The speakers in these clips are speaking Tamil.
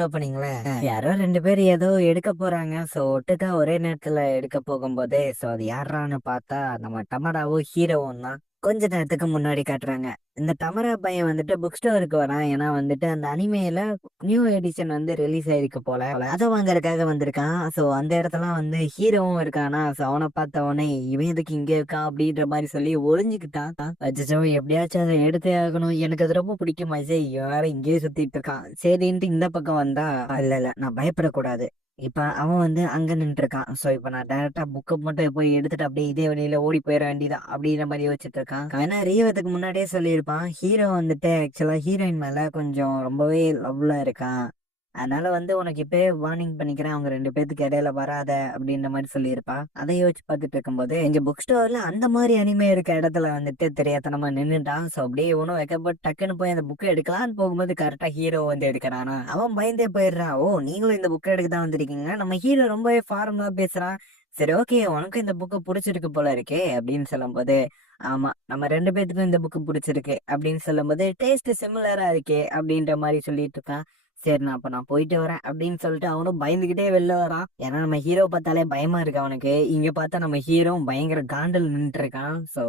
எபிசோட் ஓப்பனிங்ல யாரோ 2 பேர் ஏதோ எடுக்க போறாங்க. சோ ஒட்டுக்கா ஒரே நேரத்துல எடுக்க போகும்போது சோ அது யாரான்னு பார்த்தா நம்ம டமராவும் ஹீரோவும் தான். கொஞ்ச நேரத்துக்கு முன்னாடி காட்டுறாங்க. இந்த டமரா பையன் வந்துட்டு புக் ஸ்டோருக்கு வரான். ஏன்னா வந்துட்டு அந்த அனிமேல நியூ எடிஷன் வந்து ரிலீஸ் ஆயிருக்கு போல, அதை வாங்கறதுக்காக வந்திருக்கான். சோ அந்த இடத்துல வந்து ஹீரோவும் இருக்கானா. சோ அவனை பார்த்த உடனே இவன் எதுக்கு இங்க இருக்கான் அப்படின்ற மாதிரி சொல்லி ஒளிஞ்சுக்கிட்டான். அச்சோ எப்படியாச்சும் அதை எடுத்தே ஆகணும், எனக்கு அது ரொம்ப பிடிக்குமாச்சே, யாரும் இங்கேயே சுத்திட்டு இருக்கான் சரின்ட்டு இந்த பக்கம் வந்தா, இல்ல இல்ல நான் பயப்படக்கூடாது. இப்ப அவன் வந்து அங்க நின்று இருக்கான். சோ இப்ப நான் டைரக்டா புக்கை மட்டும் போய் எடுத்துட்டு அப்படியே இதே வழியில ஓடி போயிட வேண்டியதான் அப்படின்ற மாதிரி யோசிச்சுட்டு இருக்கான். ஏன்னா ரீவத்துக்கு முன்னாடியே சொல்லியிருப்பான், ஹீரோ வந்துட்டு ஆக்சுவலா ஹீரோயின் மேல கொஞ்சம் ரொம்பவே லவ்ல இருக்கான். அதனால வந்து உனக்கு இப்பயே வார்னிங் பண்ணிக்கிறேன், அவங்க 2 பேத்துக்கு இடையில வராத அப்படின்ற மாதிரி சொல்லியிருப்பா. அதை யோசிச்சு பார்த்துட்டு இருக்கும்போது எங்க புக் ஸ்டோர்ல அந்த மாதிரி அனிமே இருக்க இடத்துல வந்துட்டு தெரியாதனமா நின்னுட்டான். சோ அப்படியே இவனும் வைக்கப்பட்டு டக்குன்னு போய் அந்த புக்கை எடுக்கலான்னு போகும்போது கரெக்டா ஹீரோ வந்து எடுக்கிறானா. அவன் பயந்தே போயிடுறான். ஓ நீங்களும் இந்த புக்கை எடுக்க தான் வந்திருக்கீங்க. நம்ம ஹீரோ ரொம்பவே ஃபார்மலா பேசுறான். சரி ஓகே உனக்கு இந்த புக்கு பிடிச்சிருக்கு போல இருக்கே அப்படின்னு சொல்லும்போது, ஆமா நம்ம 2 பேத்துக்கும் இந்த புக்கு பிடிச்சிருக்கு அப்படின்னு சொல்லும்போது, டேஸ்ட் சிமிலரா இருக்கே அப்படின்ற மாதிரி சொல்லிட்டு இருக்கான். சரி நான் போயிட்டு வரேன் அப்படின்னு சொல்லிட்டு அவனும் பயந்துகிட்டே வெளில வரான். ஏன்னா நம்ம ஹீரோ பார்த்தாலே பயமா இருக்கு அவனுக்கு. இங்க பார்த்தா நம்ம ஹீரோ பயங்கர காண்டில் நின்று இருக்கான். சோ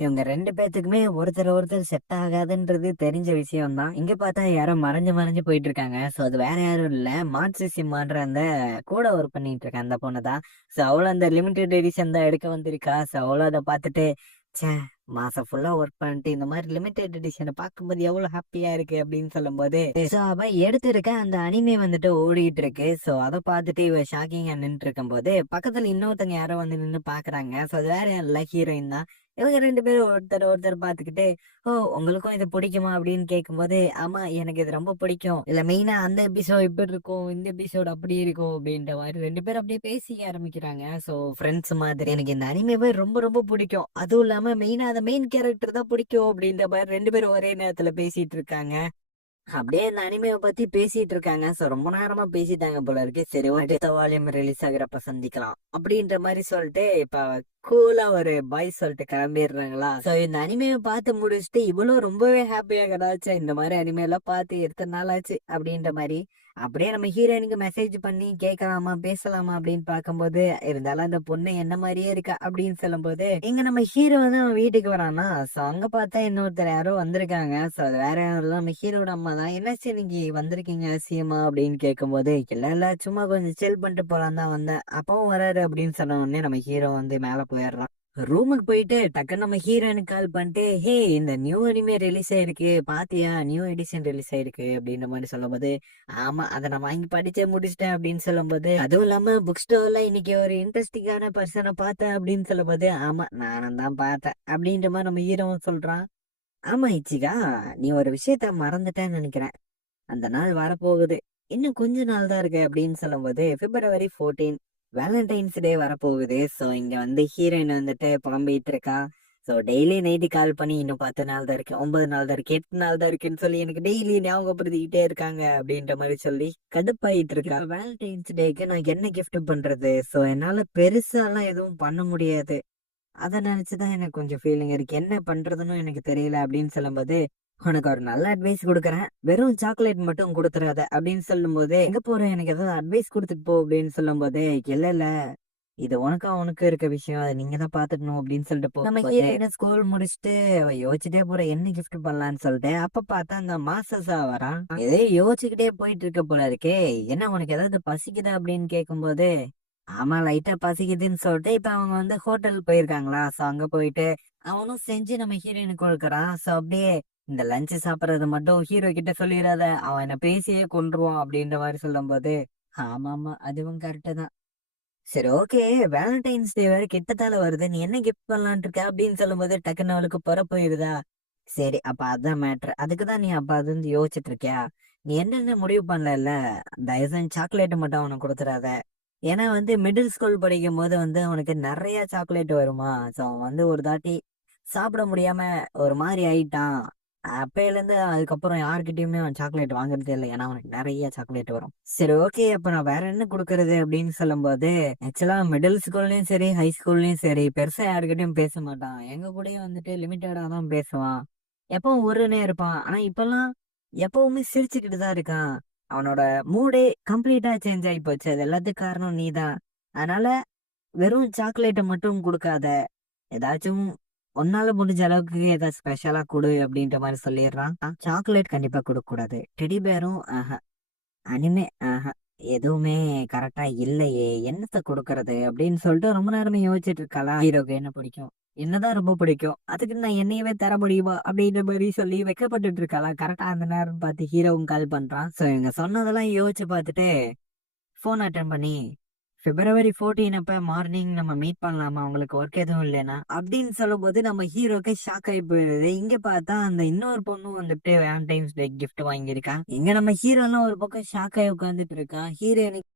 இவங்க 2 பேத்துக்குமே ஒருத்தர் ஒருத்தர் செட் ஆகாதுன்றது தெரிஞ்ச விஷயம் தான். இங்க பார்த்தா யாரோ மறைஞ்சு மறைஞ்சு போயிட்டு இருக்காங்க. சோ அது வேற யாரும் இல்ல, மாட்சு சிம்மான்ற அந்த கூட ஒர்க் பண்ணிட்டு இருக்க அந்த பொண்ணு தான். சோ அவளும் அந்த லிமிடெட் எடிஷன் தான் எடுக்க வந்திருக்கா. சோ அவளும் அதை பார்த்துட்டு, ச்சே மாசம் ஃபுல்லா ஒர்க் பண்ணிட்டு இந்த மாதிரி லிமிடெட் எடிஷனை பார்க்கும்போது எவ்வளவு ஹாப்பியா இருக்கு அப்படின்னு சொல்லும்போது, சோ அவ எடுத்திருக்க அந்த அனிமே வந்துட்டு ஓடிட்டு இருக்கு. சோ அதை பார்த்துட்டு இவ ஷாக்கிங்கா நின்று இருக்கும் போது பக்கத்துல இன்னொருத்தங்க யாரோ வந்து நின்று பாக்குறாங்க. சோ அது வேற யாரும் இல்ல, ஹீரோயின் தான். இவங்க 2 பேரும் ஒருத்தர் ஒருத்தர் பாத்துக்கிட்டு, ஓ உங்களுக்கும் இது பிடிக்குமா அப்படின்னு கேட்கும்போது, ஆமா எனக்கு இது ரொம்ப பிடிக்கும், இல்ல மெயினா அந்த எபிசோட் இப்படி இருக்கும், இந்த எபிசோட் அப்படி இருக்கும் அப்படின்ற மாதிரி 2 பேரும் அப்படியே பேசிக்க ஆரம்பிக்கிறாங்க. சோ ஃப்ரெண்ட்ஸ் மாதிரி. எனக்கு இந்த அனிமே ரொம்ப ரொம்ப பிடிக்கும், அதுவும் இல்லாம மெயினா அந்த மெயின் கேரக்டர் தான் பிடிக்கும் அப்படின்ற மாதிரி 2 பேரும் ஒரே நேரத்துல பேசிட்டு இருக்காங்க. அப்படியே இந்த அனிமையை பத்தி பேசிட்டு இருக்காங்க. சோ ரொம்ப நேரமா பேசிட்டாங்க போல இருக்கு. சரி அடுத்த வால்யூம் ரிலீஸ் ஆகுறப்ப சந்திக்கலாம் அப்படின்ற மாதிரி சொல்லிட்டு இப்ப கூலா ஒரு பாய் சொல்லிட்டு கிளம்பிடுறாங்களா. சோ இந்த அனிமையை பார்த்து முடிச்சுட்டு இவ்வளவு ரொம்பவே ஹாப்பியாகடாச்சு, இந்த மாதிரி அனிமே எல்லாம் பார்த்து எத்தனை நாள் ஆச்சு அப்படின்ற மாதிரி. அப்படியே நம்ம ஹீரோயினுக்கு மெசேஜ் பண்ணி கேட்கலாமா பேசலாமா அப்படின்னு பார்க்கும்போது, இருந்தாலும் அந்த பொண்ணு என்ன மாதிரியே இருக்கா அப்படின்னு சொல்லும்போது, இங்க நம்ம ஹீரோ வந்து அவன் வீட்டுக்கு வரானா. சோ அங்க பார்த்தா இன்னொருத்தர் யாரோ வந்திருக்காங்க. சோ அது வேற யாரும் இல்ல, நம்ம ஹீரோட அம்மா தான். என்னாச்சு நீங்க வந்திருக்கீங்க அவசியமா அப்படின்னு கேட்கும்போது, இல்ல இல்ல சும்மா கொஞ்சம் சில் பண்ணிட்டு போலாம் தான் வந்தேன், அப்பவும் வராரு அப்படின்னு சொன்ன உடனே நம்ம ஹீரோ வந்து மேல போயிடுறான். ரூமுக்கு போயிட்டு டக்குன்னு நம்ம ஹீரோனுக்கு கால் பண்ணிட்டு, ஹே இந்த நியூ அனிமே ரிலீஸ் ஆயிருக்கு பாத்தியா, நியூ எடிஷன் ரிலீஸ் ஆயிருக்கு அப்படின்ற மாதிரி சொல்லும்போது, ஆமா அதை நான் வாங்கி படிச்சே முடிச்சிட்டேன் அப்படின்னு சொல்லும்போது, அதுவும் இல்லாம புக் ஸ்டோர்ல இன்னைக்கு ஒரு இன்ட்ரெஸ்டிங்கான பர்சனை பார்த்தேன் அப்படின்னு சொல்லும்போது, ஆமா நானும் தான் பார்த்தேன் அப்படின்ற மாதிரி நம்ம ஹீரோ சொல்றான். ஆமா இச்சிகா, நீ ஒரு விஷயத்த மறந்துட்டேன்னு நினைக்கிறேன், அந்த நாள் வரப்போகுது, இன்னும் கொஞ்ச நாள் தான் இருக்கு அப்படின்னு சொல்லும்போது, February 14 வேலண்டைன்ஸ் டே வரப்போகுது. ஸோ இங்க வந்து ஹீரோயின் வந்துட்டு புலம்பிட்டு இருக்கா. ஸோ டெய்லி நைட்டு கால் பண்ணி இன்னும் 10 நாள் தான் இருக்கு, 9 நாள் தான் இருக்கு, 8 நாள் தான் இருக்குன்னு சொல்லி எனக்கு டெய்லி ஞாபகப்படுத்திக்கிட்டே இருக்காங்க அப்படின்ற மாதிரி சொல்லி கடுப்பாயிட்டு இருக்கா. வேலண்டைன்ஸ் டேக்கு நான் என்ன கிஃப்ட் பண்றது, ஸோ என்னால பெருசாலாம் எதுவும் பண்ண முடியாது, அதை நினைச்சுதான் எனக்கு கொஞ்சம் ஃபீலிங் இருக்கு, என்ன பண்றதுன்னு எனக்கு தெரியல அப்படின்னு சொல்லும்போது, உனக்கு ஒரு நல்ல அட்வைஸ் கொடுக்குறேன், வெறும் சாக்லேட் மட்டும் கொடுத்துறாத அப்படின்னு சொல்லும்போது, எங்க போறேன் எனக்கு ஏதாவது அட்வைஸ் கொடுத்துட்டு போ அப்படின்னு சொல்லும்போது, இல்ல இல்ல இது உனக்கும் அவனுக்கும் இருக்க விஷயம், அதை நீங்க தான் பாத்துக்கணும் அப்படின்னு சொல்லிட்டு நம்ம ஹீரோயின ஸ்கூல் முடிச்சுட்டு அவ யோசிச்சுட்டே போற என்ன கிஃப்ட் பண்ணலான்னு சொல்லிட்டு, அப்ப பார்த்தா அந்த மாசஸா வரான். எதே யோசிச்சுக்கிட்டே போயிட்டு இருக்க போல இருக்கே, என்ன உனக்கு ஏதாவது பசிக்குதா அப்படின்னு கேட்கும்போது, ஆமா லைட்டா பசிக்குதுன்னு சொல்லிட்டு இப்ப அவங்க வந்து ஹோட்டல் போயிருக்காங்களா. சோ அங்க போயிட்டு அவனும் செஞ்சு நம்ம ஹீரோயினுக்கு கொடுக்குறான். சோ அப்படியே இந்த லஞ்ச் சாப்பிடறது மட்டும் ஹீரோ கிட்ட சொல்லிடாத, அவன் என்ன பேசியே கொன்றுவான் அப்படின்ற மாதிரி சொல்லும்போது, ஆமா ஆமா அதுவும் கரெக்டு தான். சரி ஓகே, வேலண்டைன்ஸ் டே வேற கிட்டத்தால வருது, நீ என்ன கிஃப்ட் பண்ணலான் இருக்க அப்படின்னு சொல்லும்போது டக்குன்னு அவளுக்கு போயிருதா. சரி அப்ப அதான் மேட்ரு, அதுக்குதான் நீ அப்ப அது வந்து யோசிச்சுட்டு இருக்கியா, நீ என்னென்ன முடிவு பண்ணல, தயவுசெய்து சாக்லேட் மட்டும் அவனுக்கு கொடுத்துறாத. ஏன்னா வந்து மிடில் ஸ்கூல் படிக்கும் போது வந்து அவனுக்கு நிறைய சாக்லேட் வருமா. சோ அவன் வந்து ஒரு தாட்டி சாப்பிட முடியாம ஒரு மாதிரி ஆயிட்டான். அப்பையில இருந்து அதுக்கப்புறம் யார்கிட்டயுமே அவன் சாக்லேட் வாங்குறதே இல்லை, ஏன்னா அவனுக்கு நிறைய சாக்லேட் வரும். சரி ஓகே அப்ப நான் வேற என்ன கொடுக்கறது அப்படின்னு சொல்லும்போது, ஆக்சுவலா மிடில் ஸ்கூல்லயும் சரி ஹை ஸ்கூல்லயும் சரி பெருசா யாருக்கிட்டயும் பேச மாட்டான், எங்க கூடயும் வந்துட்டு லிமிட்டடா தான் பேசுவான், எப்பவும் ஒருனே இருப்பான். ஆனா இப்பெல்லாம் எப்பவுமே சிரிச்சுக்கிட்டு தான் இருக்கான். அவனோட மூடே கம்ப்ளீட்டா சேஞ்ச் ஆகி போச்சு. அது எல்லாத்துக்கும் காரணம் நீதான். அதனால வெறும் சாக்லேட்டை மட்டும் கொடுக்காத, ஏதாச்சும் உன்னால முடிஞ்ச அளவுக்கு ஏதாவது ஸ்பெஷலா கொடு அப்படின்ற மாதிரி சொல்லிடுறான். சாக்லேட் கண்டிப்பா கொடுக்க கூடாது, டெடி பேரும் அனிமே எதுவுமே கரெக்டா இல்லையே, என்னத்த கொடுக்கறது அப்படின்னு சொல்லிட்டு ரொம்ப நேரமே யோசிச்சுட்டு இருக்காளா. ஹீரோக்கு என்ன பிடிக்கும், என்னதான் ரொம்ப பிடிக்கும், அதுக்கு நான் என்னையவே தர முடியுமா அப்படின்ற மாதிரி சொல்லி வெக்கப்பட்டுட்டு இருக்காளா. கரெக்டா அந்த நேரம் பார்த்து ஹீரோவும் கால் பண்றான். ஸோ இவங்க சொன்னதெல்லாம் யோசிச்சு பார்த்துட்டு ஃபோன் அட்டன் பண்ணி, February 14 அப்ப மார்னிங் நம்ம மீட் பண்ணலாமா, உங்களுக்கு ஒர்க் எதுவும் இல்லைன்னா அப்படின்னு சொல்லும்போது நம்ம ஹீரோக்கு ஷாக் ஆகி போயிடுது. இங்க பார்த்தா அந்த இன்னொரு பொண்ணு வந்துட்டு வேலண்டைன்ஸ் டே கிஃப்ட் வாங்கியிருக்கா. இங்க நம்ம ஹீரோ எல்லாம் ஒரு பக்கம் ஷாக் ஆகி உட்காந்துட்டு இருக்கான். ஹீரோயினுக்கு